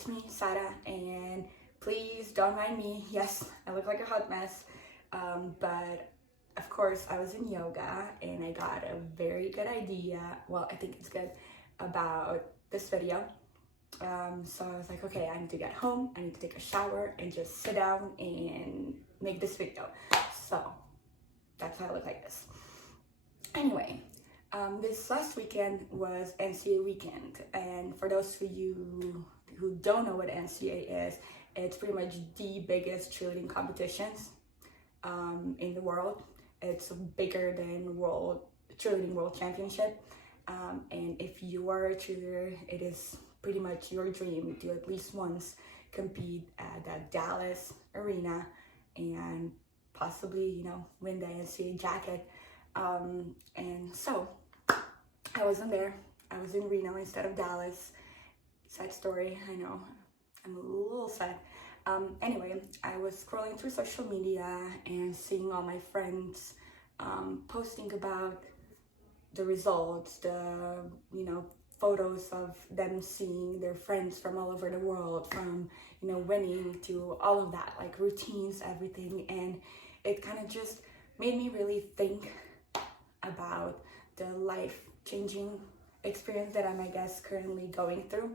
it's me, Sarah, and please don't mind me. Yes, I look like a hot mess, but of course I was in yoga and I got a very good idea, well, I think it's good, about this video. So I was like, okay, I need to get home, I need to take a shower and just sit down and make this video. So that's why I look like this. Anyway, this last weekend was NCA weekend, and for those of you who don't know what NCA is, it's pretty much the biggest cheerleading competitions in the world. It's bigger than cheerleading world championship, and if you are a cheerleader, it is pretty much your dream to at least once compete at that Dallas arena and possibly, you know, win the NCA jacket. And so I wasn't there. I was in Reno instead of Dallas. Sad story, I know. I'm a little sad. Anyway, I was scrolling through social media and seeing all my friends posting about the results, the, you know, photos of them seeing their friends from all over the world, from, you know, winning to all of that, like routines, everything. And it kind of just made me really think about the life-changing experience that I'm, I guess, currently going through.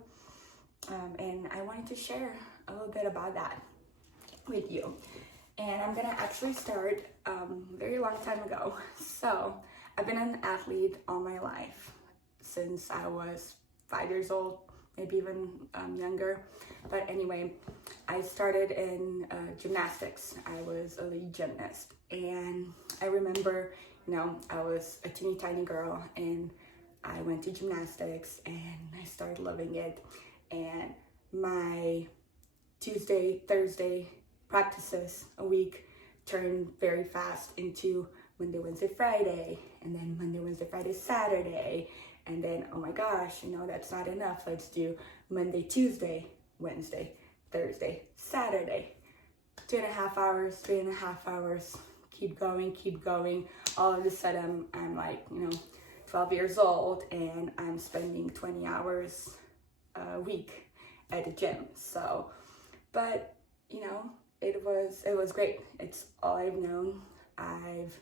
And I wanted to share a little bit about that with you. And I'm gonna actually start very long time ago. So I've been an athlete all my life since I was 5 years old, maybe even younger. But anyway, I started in gymnastics. I was a lead gymnast, and I remember, you know, I was a teeny tiny girl and I went to gymnastics and I started loving it. And my Tuesday, Thursday practices a week turned very fast into Monday, Wednesday, Friday, and then Monday, Wednesday, Friday, Saturday. And then, oh my gosh, you know, that's not enough. Let's do Monday, Tuesday, Wednesday, Thursday, Saturday. 2.5 hours, 3.5 hours, keep going. All of a sudden, I'm like, you know, 12 years old and I'm spending 20 hours a week at the gym. So, but, you know, it was great. It's all I've known. I've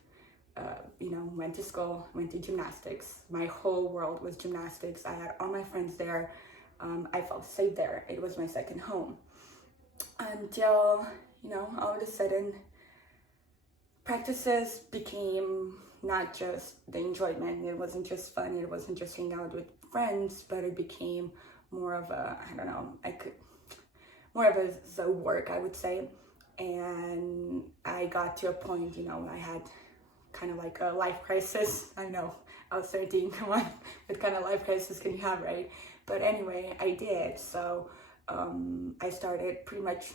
you know, went to school, went to gymnastics. My whole world was gymnastics. I had all my friends there. I felt safe there. It was my second home. Until, you know, all of a sudden, practices became not just the enjoyment. It wasn't just fun. It wasn't just hanging out with friends, but it became more of a, I don't know, more of a work, I would say. And I got to a point, you know, I had kind of like a life crisis. I know, I was 13, come on, what kind of life crisis can you have, right? But anyway, I did. So I started pretty much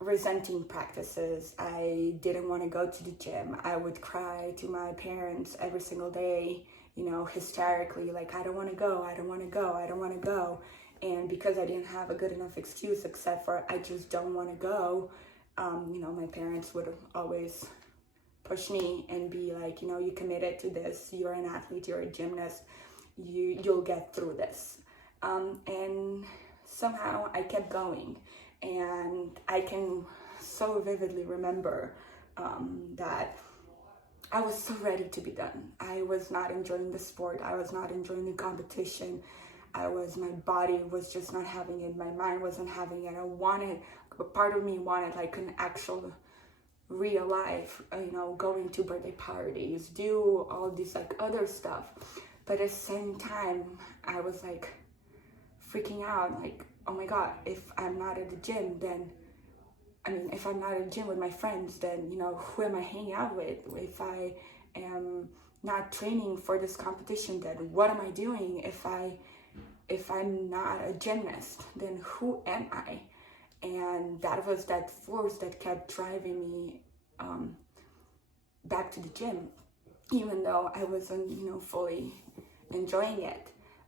resenting practices. I didn't want to go to the gym. I would cry to my parents every single day, you know, hysterically, like, I don't want to go. And because I didn't have a good enough excuse except for I just don't want to go, you know, my parents would always push me and be like, you know, you committed to this, you're an athlete, you're a gymnast, you'll get through this. And somehow I kept going, and I can so vividly remember that I was so ready to be done. I was not enjoying the sport, I was not enjoying the competition. My body was just not having it, my mind wasn't having it. Part of me wanted like an actual real life, you know, going to birthday parties, do all this like other stuff. But at the same time, I was like freaking out, like, oh my God, if I'm not at the gym, then, I mean, if I'm not at the gym with my friends, then, you know, who am I hanging out with? If I am not training for this competition, then what am I doing? If I'm not a gymnast, then who am I? And that was that force that kept driving me back to the gym, even though I wasn't, you know, fully enjoying it.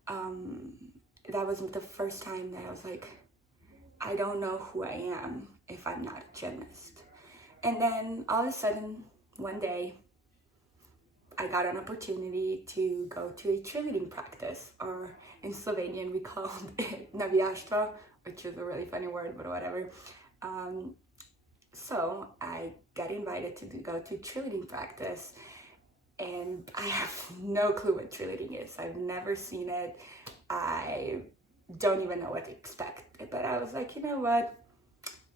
That was the first time that I was like, I don't know who I am if I'm not a gymnast. And then all of a sudden, one day, I got an opportunity to go to a cheerleading practice, or in Slovenian we called it navijaštvo, which is a really funny word, but whatever. So I got invited to go to cheerleading practice, and I have no clue what cheerleading is. I've never seen it. I don't even know what to expect. But I was like, you know what?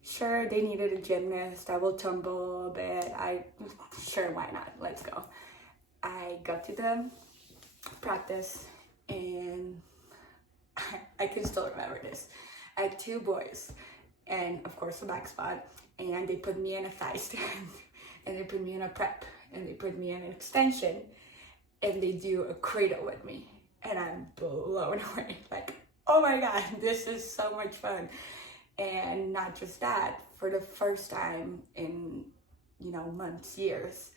Sure, they needed a gymnast. I will tumble a bit. Sure, why not? Let's go. I got to the practice, and I can still remember this. I had 2 boys, and of course a back spot, and they put me in a thigh stand, and they put me in a prep, and they put me in an extension, and they do a cradle with me, and I'm blown away. Like, oh my God, this is so much fun. And not just that, for the first time in, months, years,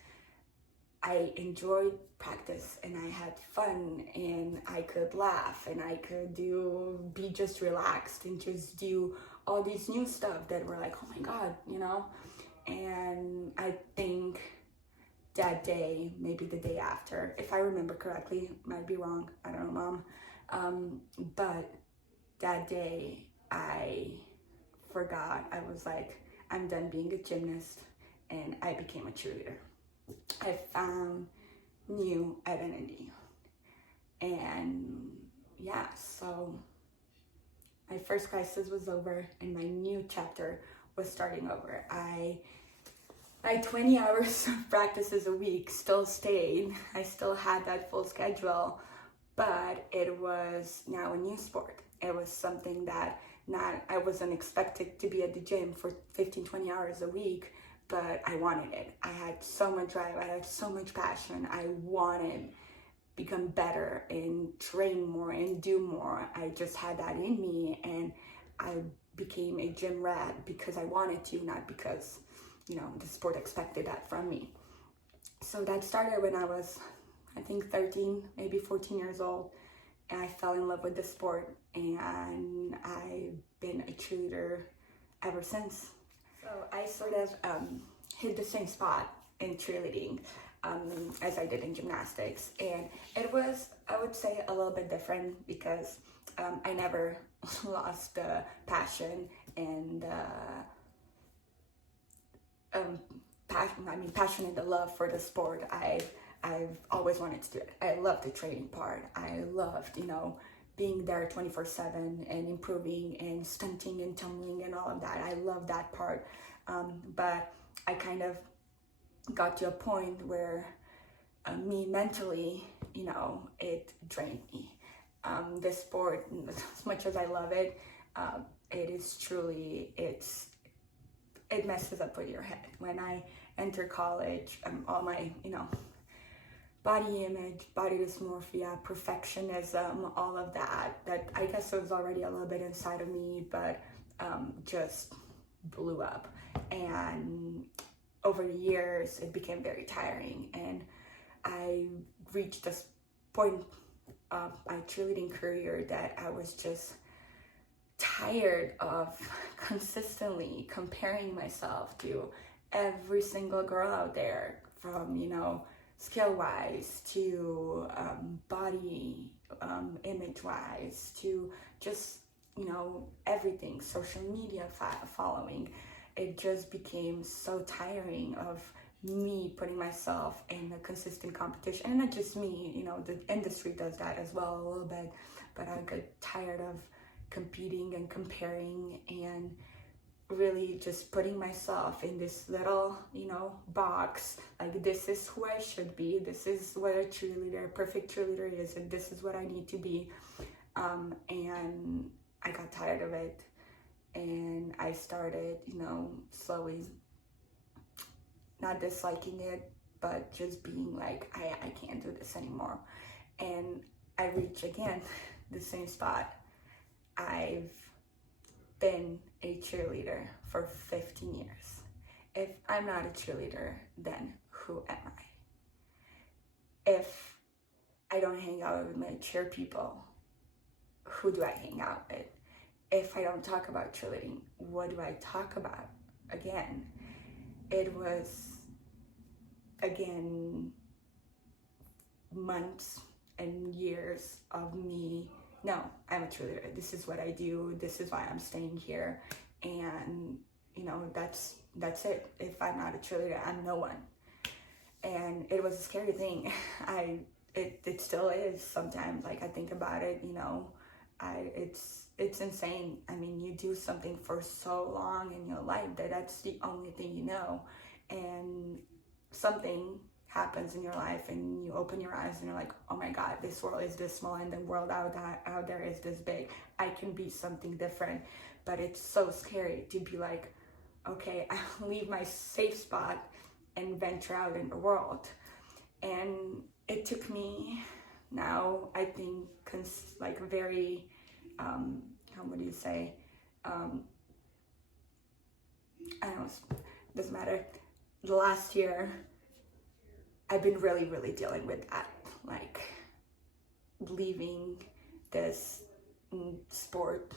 I enjoyed practice, and I had fun, and I could laugh, and I could be just relaxed and just do all these new stuff that were like, oh my God, And I think that day, maybe the day after, if I remember correctly, might be wrong, I don't know, Mom. But that day I forgot. I was like, I'm done being a gymnast, and I became a cheerleader. I found new identity, and yeah, so my first crisis was over, and my new chapter was starting over. My 20 hours of practices a week still stayed. I still had that full schedule, but it was now a new sport. It was something that I wasn't expected to be at the gym for 15, 20 hours a week, but I wanted it. I had so much drive. I had so much passion. I wanted become better and train more and do more. I just had that in me, and I became a gym rat because I wanted to, not because, the sport expected that from me. So that started when I was, I think, 13, maybe 14 years old. And I fell in love with the sport, and I've been a cheerleader ever since. So I sort of hit the same spot in cheerleading as I did in gymnastics. And it was, I would say, a little bit different because I never lost the passion and passion and the love for the sport. I've always wanted to do it. I loved the training part. I loved, being there 24/7 and improving and stunting and tumbling and all of that. I love that part. But I kind of got to a point where me mentally, it drained me. This sport, as much as I love it, it is truly, it messes up with your head. When I enter college, all my, body image, body dysmorphia, perfectionism, all of that I guess it was already a little bit inside of me, but just blew up. And over the years, it became very tiring, and I reached this point of my cheerleading career that I was just tired of consistently comparing myself to every single girl out there, from skill-wise to body image-wise to just everything, social media following. It just became so tiring of me putting myself in a consistent competition, and not just me, the industry does that as well a little bit, but I got tired of competing and comparing and really just putting myself in this little, box, like this is who I should be, this is what a perfect cheerleader is, and this is what I need to be. And I got tired of it, and I started, slowly not disliking it, but just being like, I can't do this anymore. And I reached again the same spot. I've been a cheerleader for 15 years. If I'm not a cheerleader, then who am I? If I don't hang out with my cheer people, who do I hang out with? If I don't talk about cheerleading, what do I talk about? Again, it was, months and years of me no, I'm a cheerleader. This is what I do. This is why I'm staying here. And, you know, that's it. If I'm not a cheerleader, I'm no one. And it was a scary thing. It still is sometimes. Like, I think about it, you know, it's insane. I mean, you do something for so long in your life that that's the only thing you know. And something happens in your life and you open your eyes and you're like, oh my God, this world is this small and the world out there is this big. I can be something different. But it's so scary to be like, okay, I'll leave my safe spot and venture out in the world. And it took me now, I think, like very, how would you say, I don't know, doesn't matter. The last year, I've been really, really dealing with that, like leaving this sport,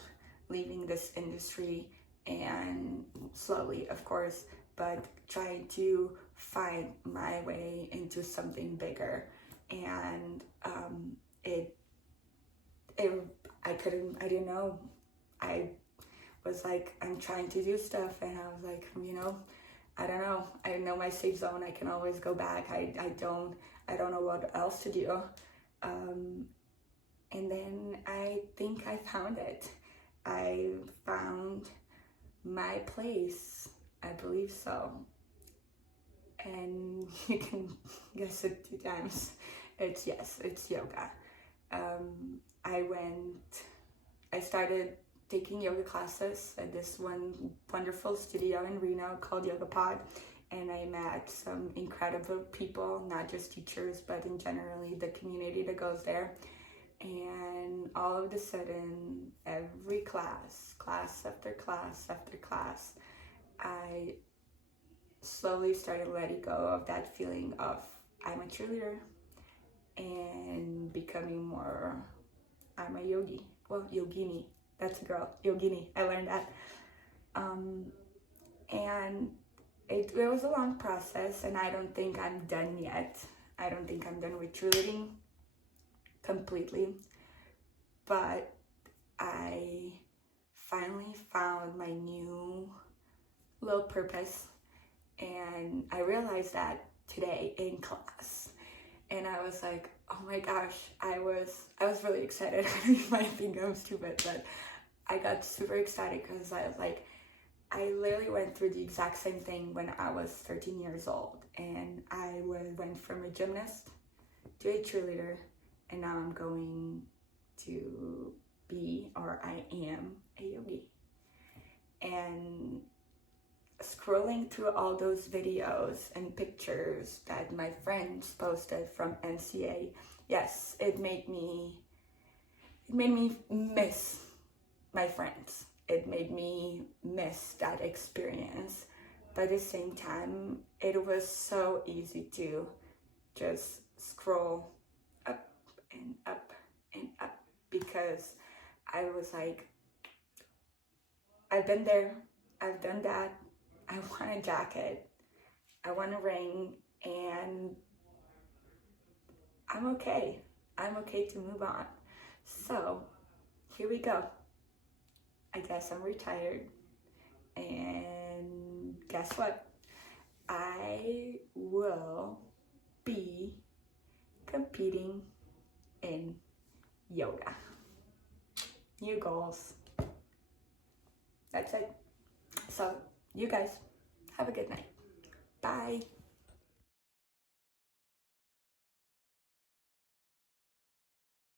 leaving this industry, and slowly, of course, but trying to find my way into something bigger. And I didn't know. I was like, I'm trying to do stuff, and I was like, you know, I don't know. I know my safe zone. I can always go back. I don't know what else to do. And then I think I found it. I found my place. I believe so. And you can guess it 2 times. It's yoga. I started taking yoga classes at this one wonderful studio in Reno called Yoga Pod, and I met some incredible people, not just teachers, but in generally the community that goes there. And all of a sudden, every class after class after class, I slowly started letting go of that feeling of I'm a cheerleader and becoming more, I'm a yogi. Well, yogini. That's a girl. Yogini. I learned that. And it was a long process, and I don't think I'm done yet. I don't think I'm done with cheerleading completely. But I finally found my new little purpose, and I realized that today in class. And I was like, oh my gosh, I was really excited. You might think I'm stupid, but I got super excited because I was like, I literally went through the exact same thing when I was 13 years old. And I went from a gymnast to a cheerleader, and now I'm going to be, or I am, a yogi. And scrolling through all those videos and pictures that my friends posted from NCA, yes, it made me miss my friends. It made me miss that experience. But at the same time, it was so easy to just scroll up and up and up, because I was like, I've been there, I've done that. I want a jacket, I want a ring, and I'm okay. I'm okay to move on. So here we go. I guess I'm retired, and guess what? I will be competing in yoga. New goals. That's it. So you guys have a good night. Bye.